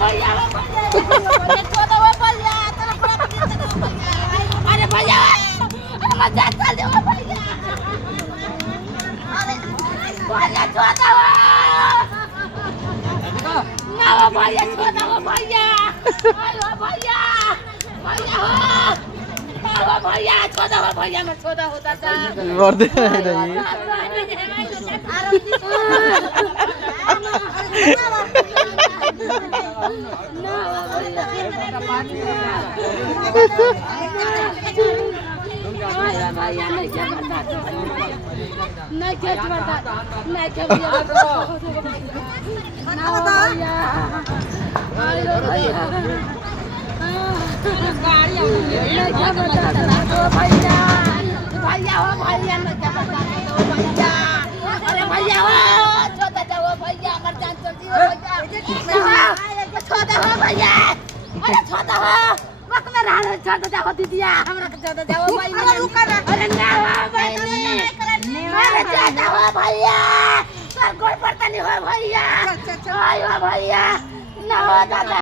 भैया छोटा हो भैया तेरा बड़ा भैया अरे भैया अरे मजाक कर दे भैया अरे भैया छोटा हो ना हो भैया छोटा हो भैया अरे भैया भैया हो भैया छोटा हो भैया मैं छोटा होता था वर्दे नहीं भैया हो भैया मैं क्या बता दो भैया अरे भैया हो छोटा जाओ भैया मर जान चलती हो भैया छोटा हो भैया अरे छोटा हो वक्त में रहने छोटा जाओ दीदिया हमरा के छोटा जाओ भैया अरे ना हो बहनी अरे छोटा हो भैया सर कोई पता नहीं हो भैया आयो भैया ना हो दादा